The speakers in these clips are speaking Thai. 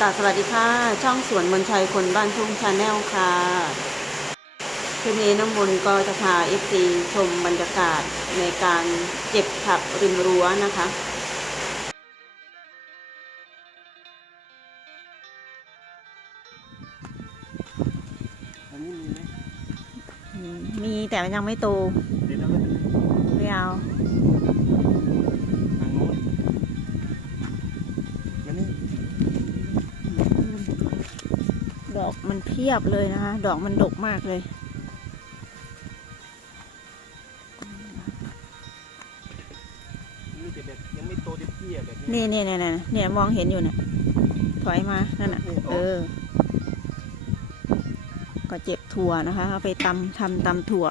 กราบสวัสดีค่ะ ช่องสวนมนชัยคนบ้านทุ่งชาแนลค่ะคืนนี้น้ำมนต์ก็จะพาเอฟซีชมบรรยากาศในการเก็บผักริมรั้วนะคะอันนี้มีไหมอืมมีแต่มันยังไม่โตเดี๋ยวเราไปดูไม่เอา อกมันเพียบเลยนะคะ ดอกมันดกมากเลยมีแต่แบบยังไม่โตเต็มที่อะแบบนี้นี่นี่นี่นี่เนี่ยมองเห็นอยู่เนี่ย ถอยมา นั่นน่ะนี่เออ ก็เจ็บถั่วนะคะ เอาไปตำทำตำถั่ว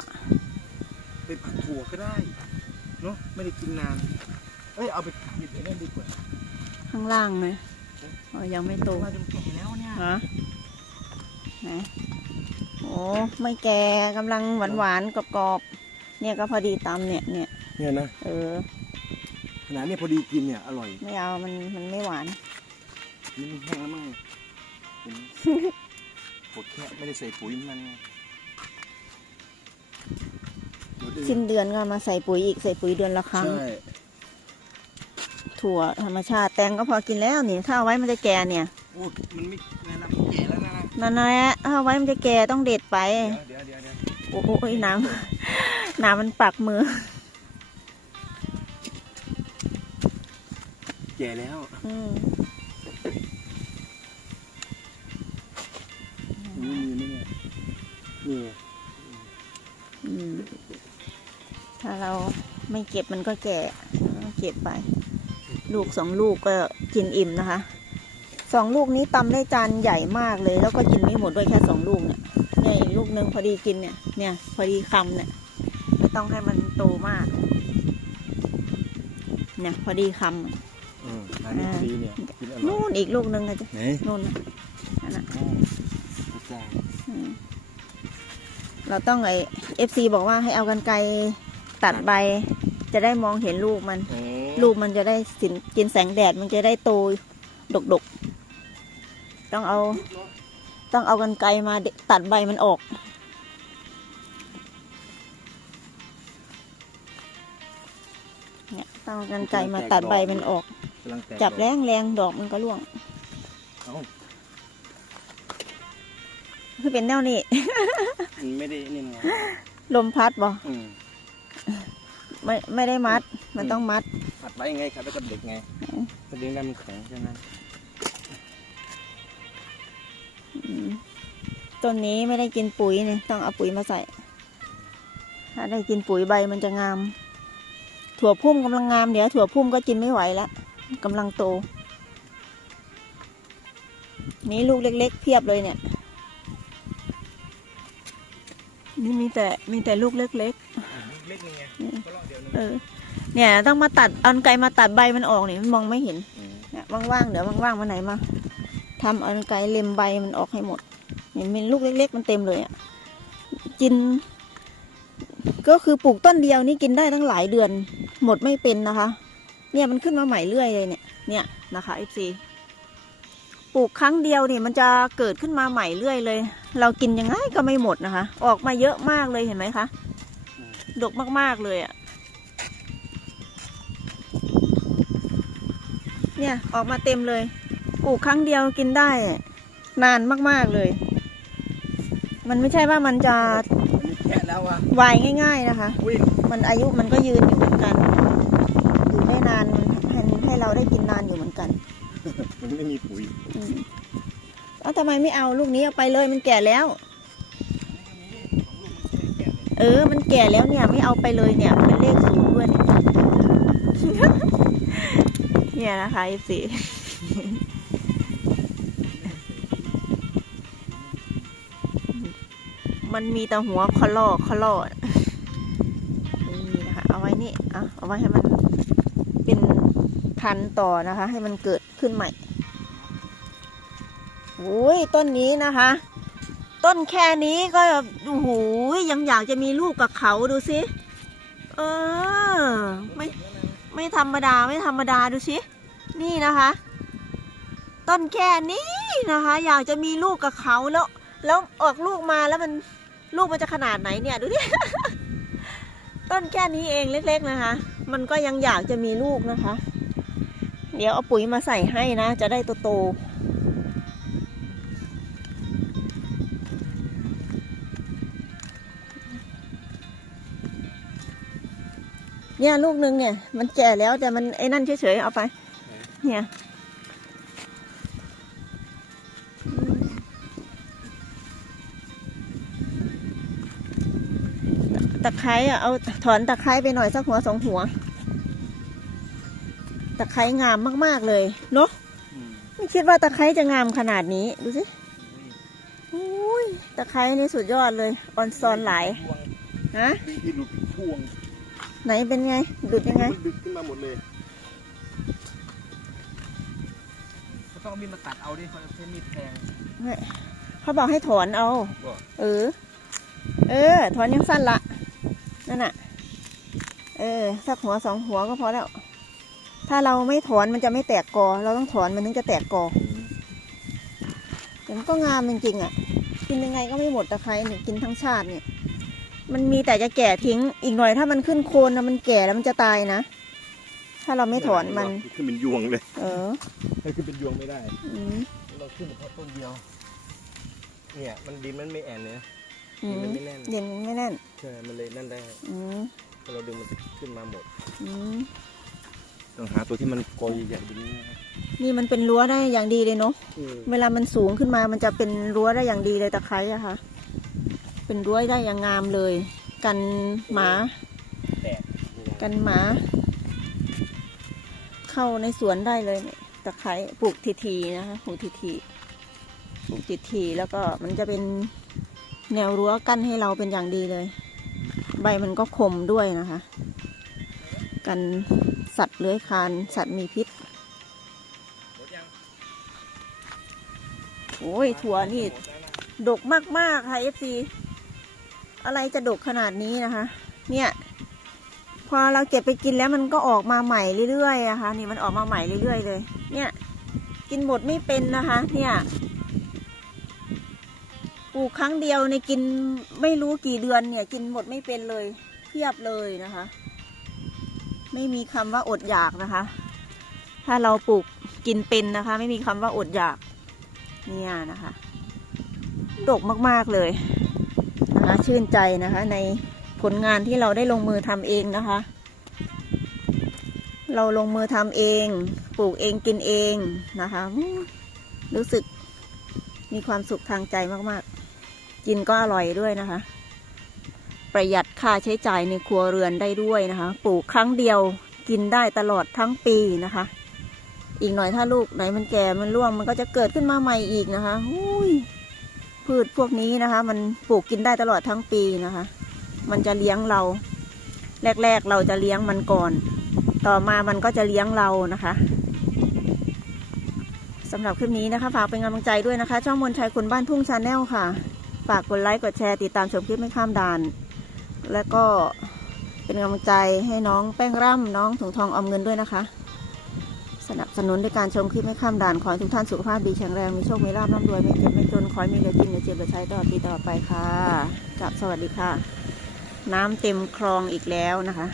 ไปผัดถั่วก็ได้ เนาะไม่ได้กินนาน เอ้ย เอาไปหยิบไอ้นั่นดีกว่า ข้างล่างไหมอ๋อยังไม่โตมาจ นแก่แล้วเนี่ยฮะไหนโอ้ไม่แก่กำลังหวานหวานๆกรอบๆเนี่ยก็พอดีตำเนี่ยเนี่ยเนี่ยนะเออขนาดเนี่ยพอดีกินเนี่ยอร่อย ไม่เอา มันมันไม่หวานนี่มันแห้งแล้วมั้งเห็นไหมปวดแค่ไม่ได้ใส่ปุ๋ยมันไงเดี๋ยวดื้อสิ้นเดือนก็มาใส่ปุ๋ยอีกใส่ปุ๋ยเดือนละครั้งใช่ถั่วธรรมชาติแตงก็พอกินแล้วนี่ถ้าเอาไว้มันจะแก่เนี่ยโอ้มันไม่นั่นนะมันแก่แล้ว นะนะนั่นแหละถ้าเอาไว้มันจะแก่ต้องเด็ดไป เดี๋ยวเดี๋ยวเดี๋ยวโอ้โหน้ำน้ำมันปักมือ แก่แล้วอืมนี่มีไหมเนี่ยนี่ไงอืมถ้าเราไม่เก็บมันก็แก่ต้องเก็บไป ลูกสองลูกก็กินอิ่มนะคะ สองลูกนี้ตำได้จานใหญ่มากเลย แล้วก็กินไม่หมดด้วยแค่สองลูกเนี่ยเนี่ยอีกลูกหนึ่งพอดีกินเนี่ย เนี่ย พอดีคำเนี่ย ไม่ต้องให้มันโตมาก เนี่ย พอดีคำอะอืมอันนี้พอดีเนี่ยกินอร่อยนู่นอีกลูกหนึ่งอะจ้ะไหนนู่นน่ะนั่นน่ะอ๋อพระเจ้าอืมเราต้องไอเอฟซีบอกว่าให้เอากันไกรตัดใบ จะได้มองเห็นลูกมันอ๋อลูกมันจะได้สินกินแสงแดดมันจะได้โตดกดกๆ ต้องเอา ต้องเอากันไกรมาเด็ดตัดใบมันออกเนี่ยต้องเอากันไกรมาตัดใบมันออก กำลังแตกจับแรงแรงๆดอกมันก็ร่วงเอ้าคือเป็นแนวนี้ มันไม่ได้นี่ไงลมพัดบ่อืมไม่ไม่ได้มัด มันต้องมัด ขัดไว้ไงขัดไว้กับเด็กไงกระเด็นได้มันแข็งใช่ไหม ต้นนี้ไม่ได้กินปุ๋ยเนี่ยต้องเอาปุ๋ยมาใส่ ถ้าได้กินปุ๋ยใบมันจะงาม ถั่วพุ่มกำลังงามเดี๋ยวถั่วพุ่มก็กินไม่ไหวแล้วกำลังโต นี่ลูกเล็ก ๆ เพียบเลยเนี่ย นี่มีแต่มีแต่ลูกเล็กเล็กนี่ไงเดียวนึงๆเออเนี่ยต้องมาตัดเอาไกรมาตัดใบมันออกเนี่ยมันมองไม่เห็นเนี่ยว่างๆเดี๋ยวว่างๆมาไหนมาทำเอาไกลเล็มใบมันออกให้หมด นเป็นลูกเล็ก ๆ มันเต็มเลยอะกิน ก็คือปลูกต้นเดียวนี่กินได้ตั้งหลายเดือน หมดไม่เป็นนะคะ เนี่ยมันขึ้นมาใหม่เรื่อยเลยเนี่ย เนี่ยนะคะเอฟซีปลูกครั้งเดียวเนี่ยมันจะเกิดขึ้นมาใหม่เรื่อยเลย เรากินยังไงก็ไม่หมดนะคะ ออกมาเยอะมากเลยเห็นไหมคะดกมากๆเลยอะ เนี่ยออกมาเต็มเลย ปลูกครั้งเดียวกินได้ นานมากๆเลย มันไม่ใช่ว่ามันจะอันนี้แค่แล้วอะวายง่าย ๆนะคะ วิ่งมันอายุมันก็ยืนอยู่เหมือนกัน อยู่ได้นานมันให้ให้เราได้กินนานอยู่เหมือนกัน มันไม่มีปุ๋ยอืมแล้วทำไมไม่เอาลูกนี้เอาไปเลยมันแก่แล้ว เออ มันแก่แล้วเนี่ย ไม่เอาไปเลยเนี่ยเป็นเลขศูนย์ด้วย เนี่ยเนี่ยนะคะเอ มันมีแต่หัวคอลอคอลอนี่นะคะเอาไว้นี่เอาเอาไว้ให้มันเป็นพันต่อนะคะ ให้มันเกิดขึ้นใหม่โอ้ยต้นนี้นะคะ ต้นแค่นี้ก็โอ้โหยังอยากจะมีลูกกับเขาดูสิเออไม่ไม่ธรรมดาไม่ธรรมดาดูสินี่นะคะ ต้นแค่นี้นะคะ อยากจะมีลูกกับเขาแล้ว แล้วออกลูกมาแล้วมัน ลูกมันจะขนาดไหนเนี่ยดูดิ ต้นแค่นี้เองเล็ก ๆนะคะ มันก็ยังอยากจะมีลูกนะคะ เดี๋ยวเอาปุ๋ยมาใส่ให้นะ จะได้โตๆเนี่ยลูกนึงเนี่ย มันแก่แล้วแต่มันไอ้นั่นเฉยๆเอาไป เนี่ย ตะไคร้อะเอาถอนตะไคร้ไปหน่อยสักหัวสองหัว ตะไคร้งามมาก ๆ เลยเนาะอืมไม่คิดว่าตะไคร้จะงามขนาดนี้ดูสิอุ้ยตะไคร้นี่สุดยอดเลยออนซอนหลายช่วงฮะปีที่หลุดเป็นช่วง ไหนเป็นไงดุดยังไงมันดึกขึ้นมาหมดเลยก็ต้องเอามีดมาตัดเอาดิเขาจะใช้มีดแทงเขาบอกให้ถอนเอาก็เออ เออ ถอนยังสั้นละ นั่นน่ะ เออ สักหัวสองหัวก็พอแล้ว ถ้าเราไม่ถอนมันจะไม่แตกกอ เราต้องถอนมันถึงจะแตกกอแต่มันก็งามจริงๆอะ กินยังไงก็ไม่หมดตะไคร้เนี่ยกินทั้งชาติเนี่ย มันมีแต่จะแก่ทิ้ง อีกหน่อยถ้ามันขึ้นโคนนะมันแก่แล้วมันจะตายนะ ถ้าเราไม่ถอนมัน ขึ้นเป็นยวงเลย เออให้ขึ้นเป็นยวงไม่ได้อืมเราขึ้นเฉพาะต้นเดียว เนี่ย มันดินมันไม่แอนเลยนะอืดินมมันไม่แน่นเย็ นไม่แน่นใช่มันเลยนั่นได้อืมพอเราดึงมันจะขึ้นมาหมดอืมต้องหาตัวที่มันกอใหญ่ๆแบบนี้นะครับนี่มันเป็นรั้วได้อย่างดีเลยเนาะ อืมเวลามันสูงขึ้นมา มันจะเป็นรั้วได้อย่างดีเลยตะไคร้อะค่ะ เป็นรั้วได้อย่างงามเลย กันหมา แตกกันหมา เข้าในสวนได้เลยเนี่ยตะไคร้ปลูกทีๆนะคะปลูกทีๆปลูกทีๆแล้วก็มันจะเป็น แนวรั้วกั้นให้เราเป็นอย่างดีเลย ใบมันก็คมด้วยนะคะ กันสัตว์เลื้อยคลานสัตว์มีพิษโอ้ยถั่วนี่ดแล้วนะดกมาก ๆ ค่ะ FC อะไรจะดกขนาดนี้นะคะ เนี่ย พอเราเก็บไปกินแล้วมันก็ออกมาใหม่เรื่อยๆอะคะนี่มันออกมาใหม่เรื่อยๆเลย เนี่ย กินหมดไม่เป็นนะคะ เนี่ย ปลูกครั้งเดียวในกินไม่รู้กี่เดือนเนี่ย กินหมดไม่เป็นเลยเพียบเลยนะคะ ไม่มีคำว่าอดอยากนะคะ ถ้าเราปลูกกินเป็นนะคะ ไม่มีคำว่าอดอยากเนี่ยนะคะดกมากๆเลยนะคะชื่นใจนะคะ ในผลงานที่เราได้ลงมือทำเองนะคะ เราลงมือทำเอง ปลูกเองกินเองนะคะ รู้สึกมีความสุขทางใจมาก ๆ กินก็อร่อยด้วยนะคะ ประหยัดค่าใช้จ่ายในครัวเรือนได้ด้วยนะคะ ปลูกครั้งเดียวกินได้ตลอดทั้งปีนะคะ อีกหน่อยถ้าลูกไหนมันแก่มันร่วงมันก็จะเกิดขึ้นมาใหม่อีกนะคะอุ้ยพืชพวกนี้นะคะ มันปลูกกินได้ตลอดทั้งปีนะคะ มันจะเลี้ยงเรา แรก ๆ เราจะเลี้ยงมันก่อน ต่อมามันก็จะเลี้ยงเรานะคะสำหรับคลิปนี้นะคะฝากเป็นกำลังใจด้วยนะคะ ช่องมนชัยคนบ้านทุ่งชาแนลค่ะ ฝากกดไลค์กดแชร์ติดตามชมคลิปไม่ข้ามด่าน แล้วก็เป็นกำลังใจให้น้องแป้งร่ำน้องถุงทองออมเงินด้วยนะคะ สนับสนุนด้วยการชมคลิปไม่ข้ามด่านขอให้ทุกท่านสุขภาพดีแข็งแรงมีโชคมีลาภร่ำรวยไม่เจ็บไม่จนขอให้มีเหลือกินเหลือเจ็บเหลือใช้ตลอดปีตลอดไปค่ะกับสวัสดีค่ะ น้ำเต็มคลองอีกแล้วนะคะ